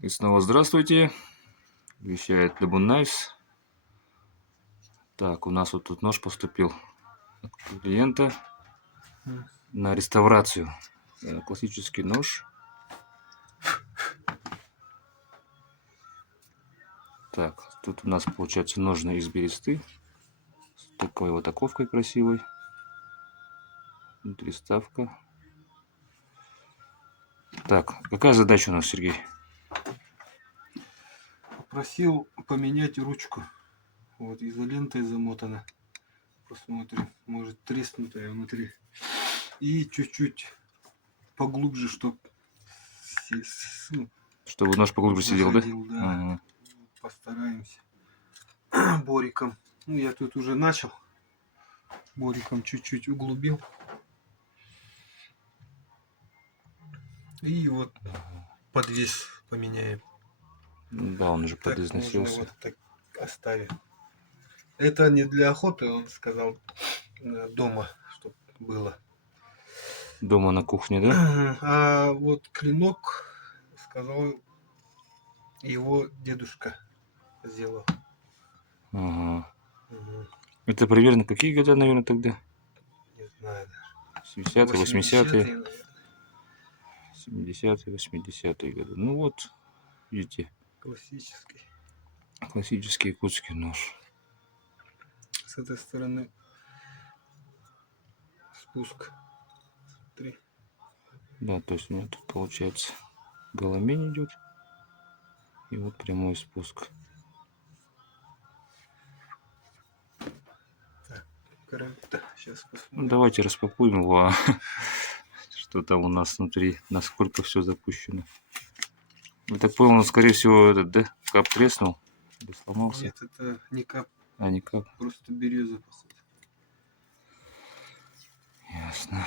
И снова здравствуйте, вещает Лебун Найс. Так, у нас вот тут нож поступил от клиента на реставрацию. Классический нож. Так, тут у нас получается ножны из бересты с такой вот оковкой красивой. Внутри вставка. Так, какая задача у нас, Сергей? Просил поменять ручку. Вот изолентой замотана. Посмотрим, может треснутая внутри. И чуть-чуть поглубже, чтобы чтобы нож поглубже сидел, да? Да. Ага. Постараемся. Бориком. Ну, я тут уже начал. Бориком чуть-чуть углубил. И вот подвес поменяем. Да, он уже подизносился. Вот так оставим. Это не для охоты, он сказал, дома, чтобы было. Дома на кухне, да? А вот клинок, сказал, его дедушка сделал. Ага. Угу. Это примерно какие года, наверное, тогда? Не знаю даже. 70-е, 80-е? наверное. 70-е, 80-е годы. Ну вот, видите. Классический. Классический якутский нож. С этой стороны спуск. 3. Да, то есть у меня тут получается голомень идет. И вот прямой спуск. Так, сейчас посмотрим. Ну, давайте распакуем его, что там у нас внутри, насколько все запущено. Я так понял, скорее всего, этот, да, кап треснул или сломался. Нет, это не кап. А, не кап. Просто береза, походу. Ясно.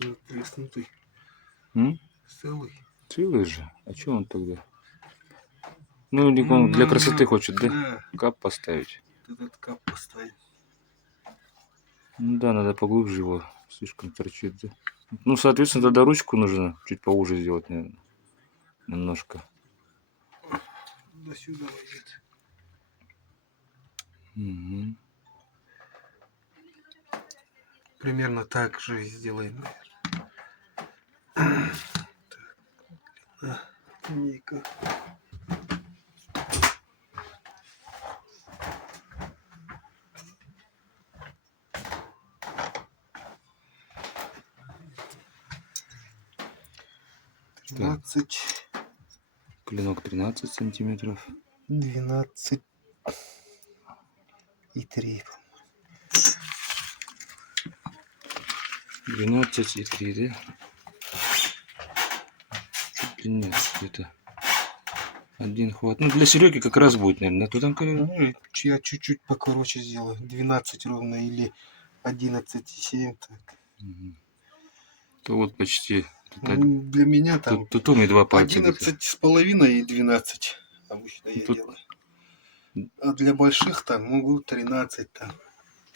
Нет, треснутый. Целый. Целый же? А что он тогда? Ну, или он для красоты хочет, да? Да. Кап поставить. Этот кап поставить. Ну да, надо поглубже его, слишком торчит, да? Ну, соответственно, тогда ручку нужно чуть поуже сделать, наверное. Немножко. До сюда войдет. Угу. Примерно так же сделаем, наверное. Линейка. Так. Клинок 13 сантиметров. 12 и 3. 12 и 3, да? Чуть длиннее где-то. Один хват. Ну, для Сереги как раз будет, наверное. Туда Ну, я чуть-чуть покороче сделаю. 12 ровно или 11,7. Так. Угу. То вот почти. Ну, для меня там тут он и два пальца. 11,5 и 12 обычно я делаю. А для больших там могу 13 там.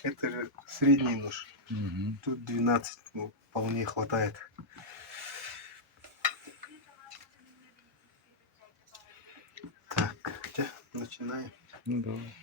Это же средний нож. Угу. Тут 12, ну, вполне хватает. Так, начинаем. Ну давай.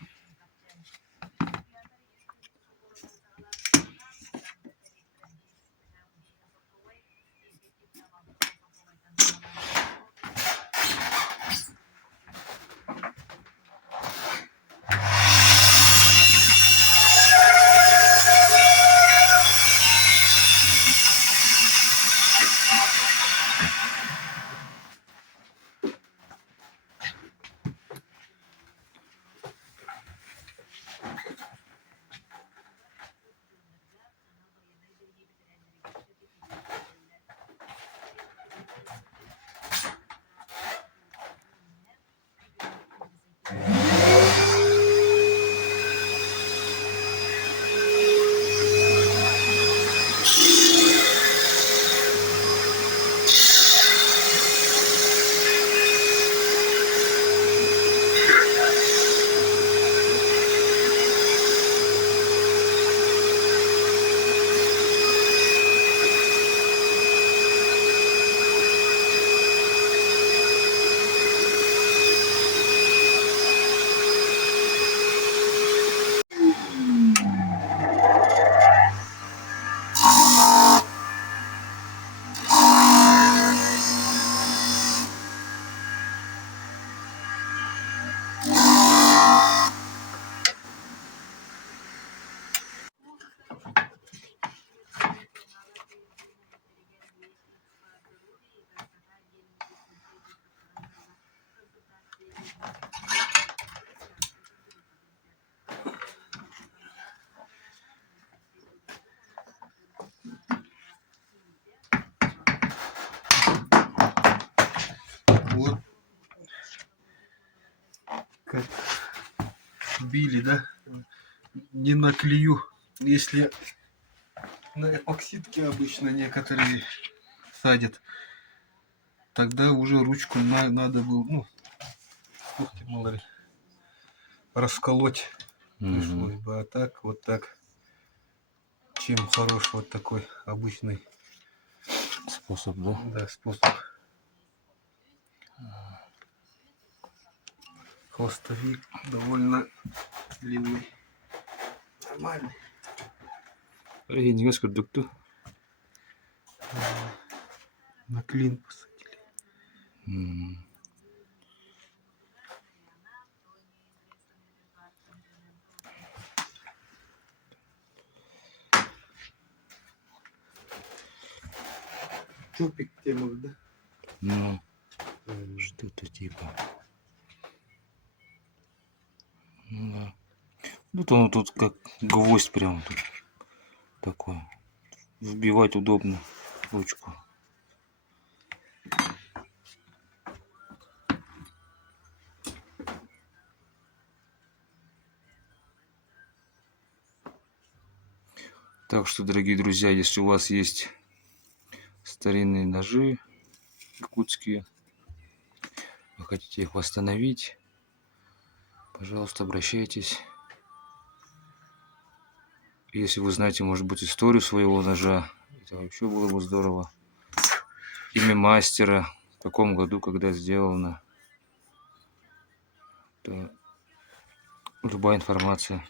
убили, да? Не наклею. Если на эпоксидке обычно некоторые садят, тогда уже ручку надо было, ну, ух ты, мало ли, расколоть пришлось бы. А так, вот так. Чем хорош вот такой обычный Способ, да? да, способ. Хвостовик довольно длинный. Нормальный. Рентгенс көрдүктү. На клин посадили. Чупик тема, да? Ну, что-то типа. Ну, да. Вот он тут как гвоздь прям тут такой. Вбивать удобно ручку. Так что, дорогие друзья, если у вас есть старинные ножи якутские, вы хотите их восстановить, пожалуйста, обращайтесь. Если вы знаете, может быть, историю своего ножа, это вообще было бы здорово. Имя мастера, в каком году, когда сделано, то любая информация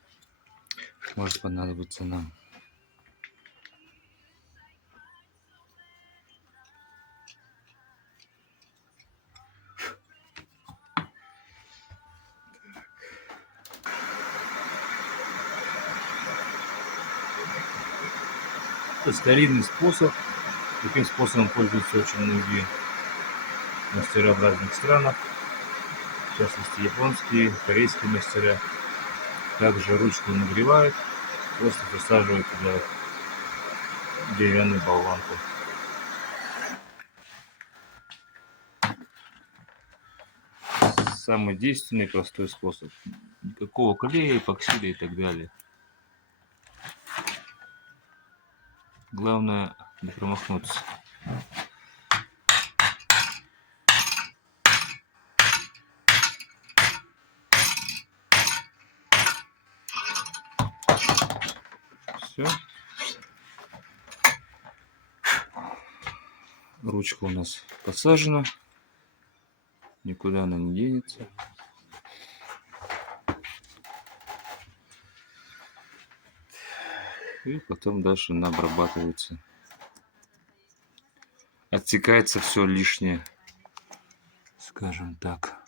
может понадобиться нам. Это старинный способ. Таким способом пользуются очень многие мастера в разных странах, в частности японские, корейские мастера. Также ручку нагревают, просто присаживают туда деревянную болванку. Самый действенный простой способ. Никакого клея, эпоксида и так далее. Главное не промахнуться. Все. Ручка у нас посажена. Никуда она не денется. И потом дальше она обрабатывается. Отсекается все лишнее, скажем так.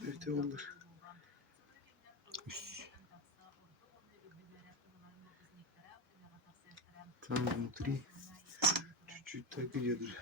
Это он. Там внутри чуть-чуть так где-то же.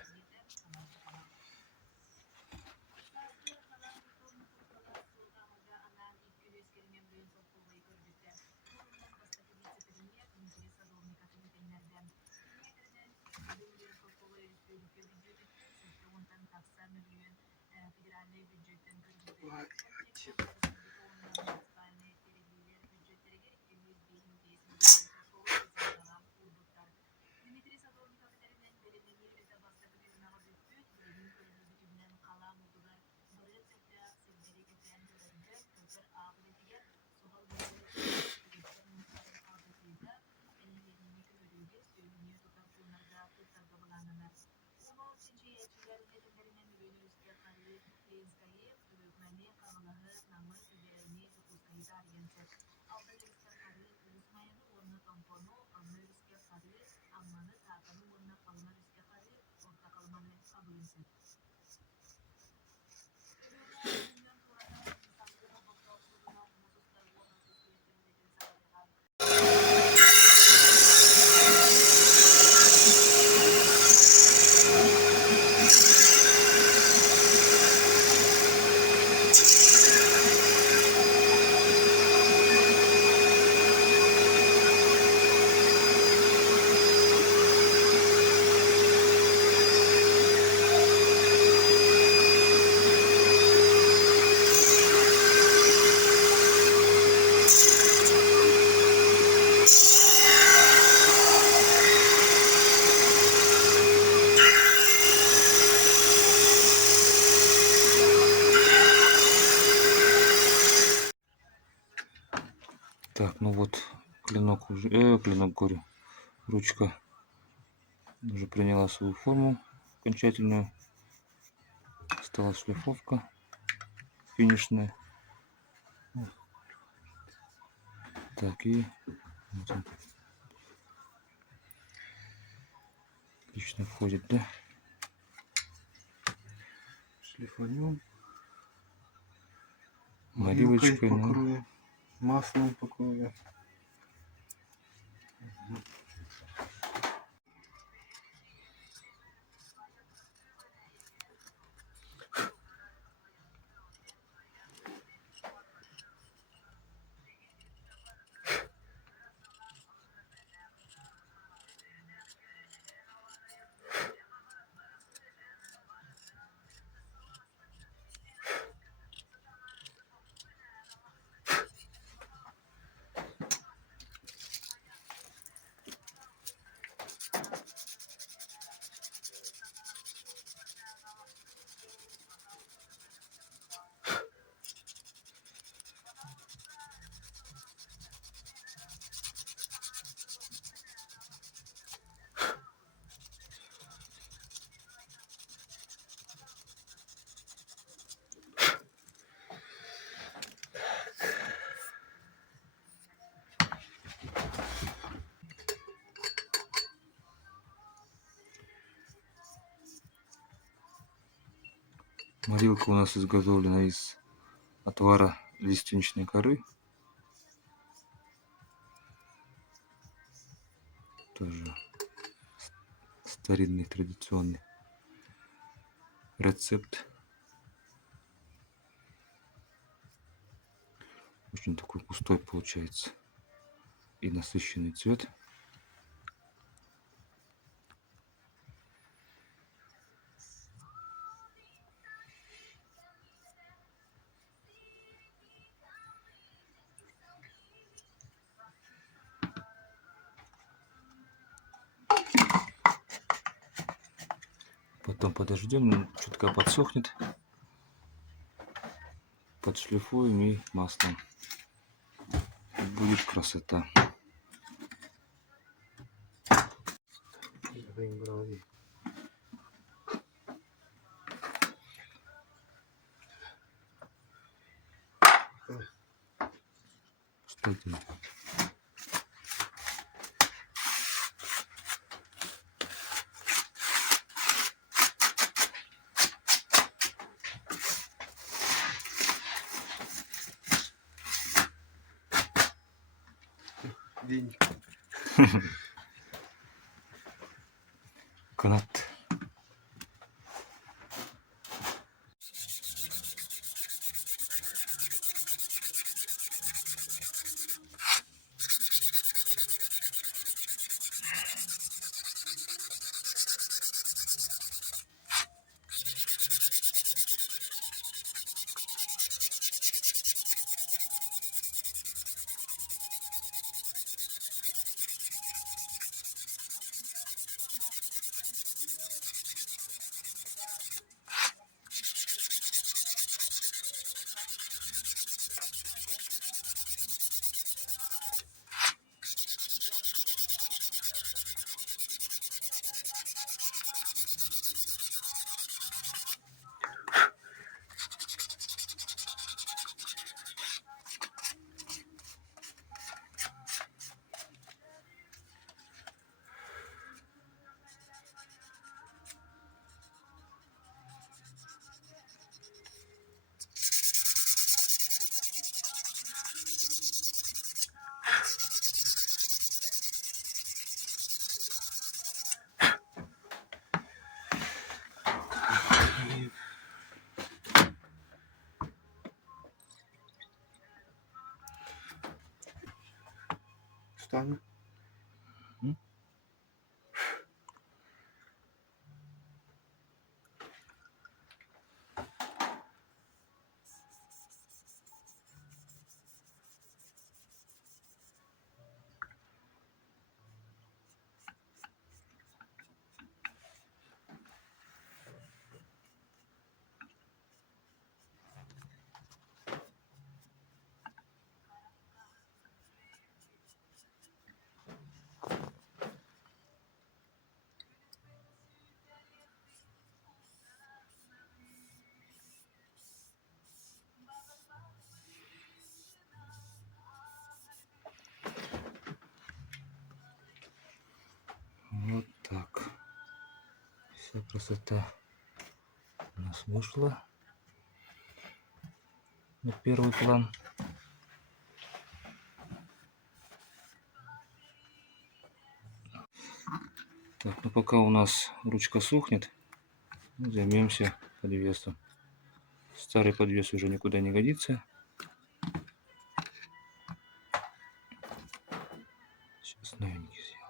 Так, ну вот клинок уже, клинок говорю, ручка уже приняла свою форму окончательную. Осталась шлифовка финишная. Так, и вот он. Отлично входит, да? Шлифанем. Моливочкой, ну. Покроем. Маслом покроем. Морилка у нас изготовлена из отвара лиственничной коры. Тоже старинный традиционный рецепт. Очень такой густой получается и насыщенный цвет. Потом подождем, чутка подсохнет, подшлифуем и маслом. Будет красота. Что делать? День. Канат. встану. Мгм. Вот так. Вся красота у нас вышла на первый план. Так, ну пока у нас ручка сохнет, мы займемся подвесом. Старый подвес уже никуда не годится. Сейчас новенький сделаем.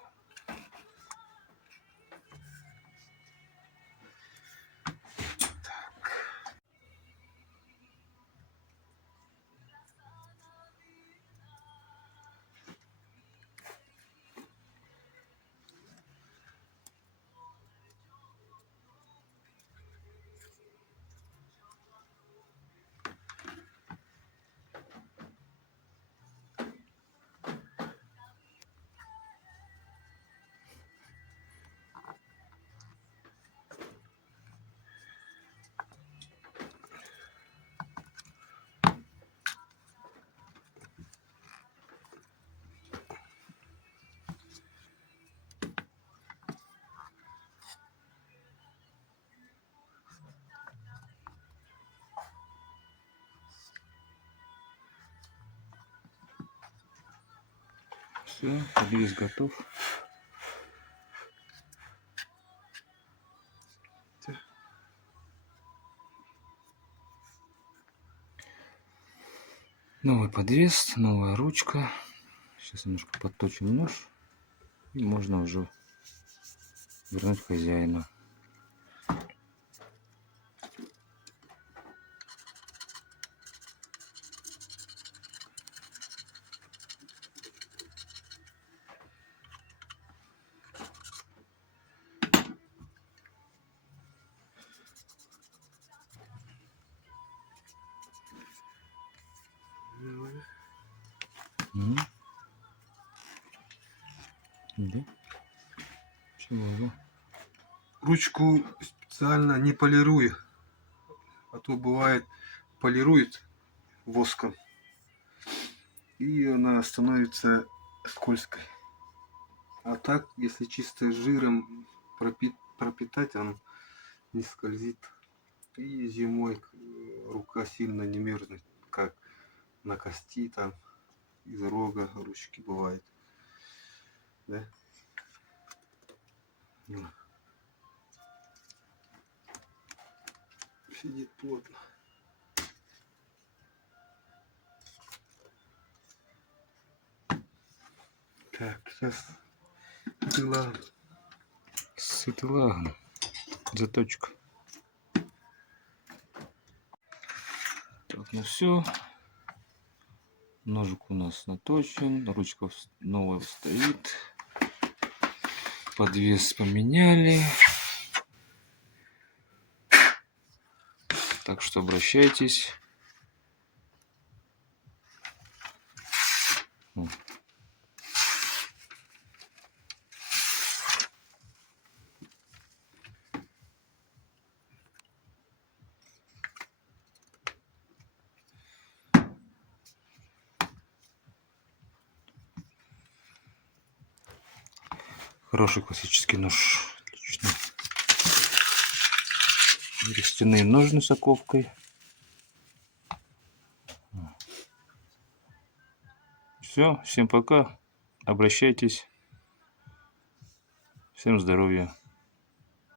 Все, подвес готов. Новый подвес, новая ручка. Сейчас немножко подточим нож. И можно уже вернуть хозяину. Мгм. Да. Чего? Ручку специально не полирую, а то бывает полирует воском, и она становится скользкой. А так, если чисто жиром пропитать, он не скользит. И зимой рука сильно не мерзнет, как на кости там из рога ручки бывает. Да? Ну. Сидит плотно. Так, сейчас дела. Сытый лаган. Заточка. Так, ну все. Ножик у нас наточен. Ручка новая стоит. Подвес поменяли. Так что обращайтесь. Хороший классический нож. Отлично. Берестяные ножны с оковкой. Все, всем пока. Обращайтесь. Всем здоровья.